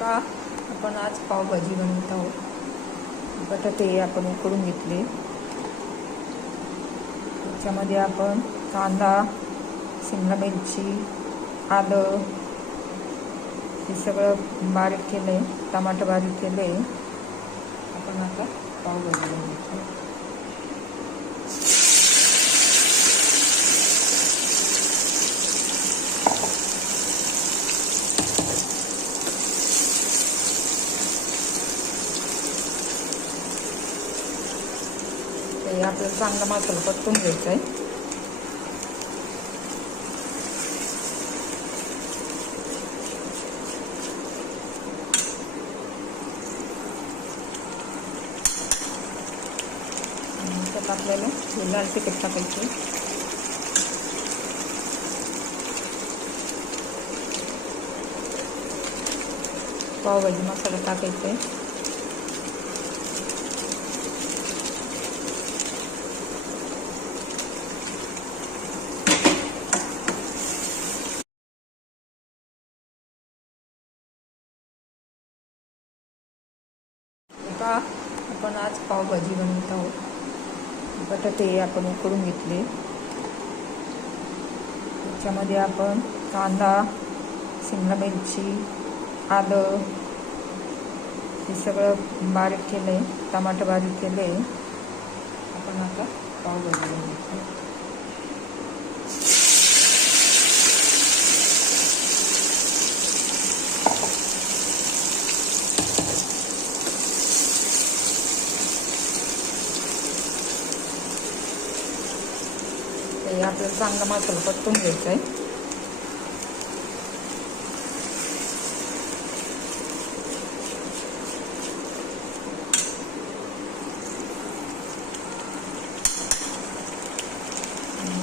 का आपण आज पावभाजी बनवत आहोत। बटाटे आपण उकडून घेतले, त्याच्यामध्ये आपण कांदा, शिमला मिरची, आलं हे सगळं बारीक केलंय, टमाटर बारीक केलंय। आपण आता पावभाजी बनवतो। आपल्याला चांगला मसाला परतून घ्यायचा आहे। त्यात आपल्याला लाल तिखट टाकायचं, पावभाजी मसाला टाकायचा आहे, का आपण आज पावभाजी बनवत आहोत। बटाटे आपण उकडून घेतले, त्याच्यामध्ये आपण कांदा, शिमला मिरची, आलं हे सगळं बारीक केलंय, टमाटर बारीक केलंय। आपण आता पावभाजी बनवतो। आपल्याला चांगला मसाला परतून घ्यायचा आहे।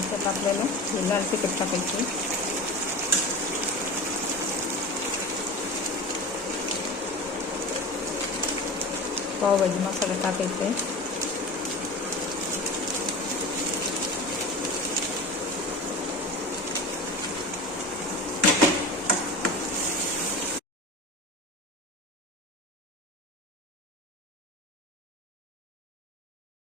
त्यात आपल्याला लाल तिखट टाकायचं, पावभाजी मसाला टाकायचा आहे,